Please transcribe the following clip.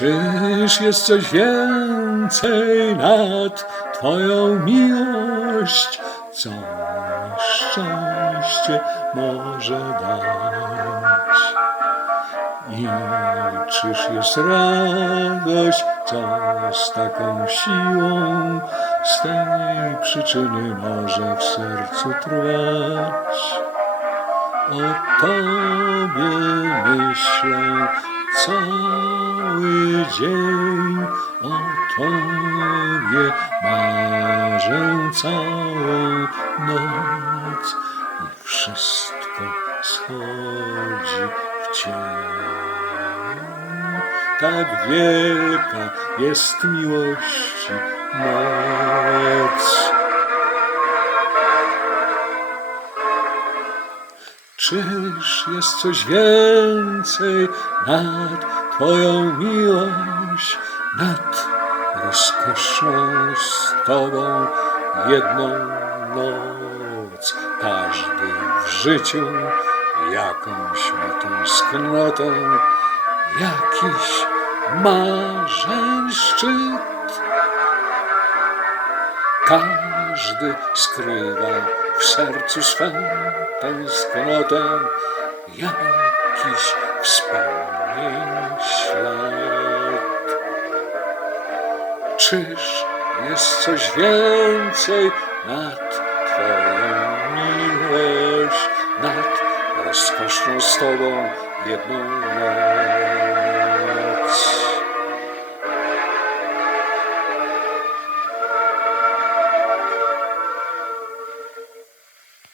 Czyż jest coś więcej nad Twoją miłość, co szczęście może dać? I czyż jest radość, co z taką siłą z tej przyczyny może w sercu trwać? O Tobie myślę cały dzień, o Tobie marzę całą noc i wszystko schodzi w cień. Tak wielka jest miłości moc. Czyż jest coś więcej nad Twoją miłość, nad rozkoszą z Tobą jedną noc? Każdy w życiu jakąś ma tęsknotę, jakiś marzeń szczyt. Każdy skrywa w sercu swą tęsknotę, jakiś wspomnień Czyż jest coś więcej nad Twoją miłość, nad rozkoszną z Tobą jedną noc?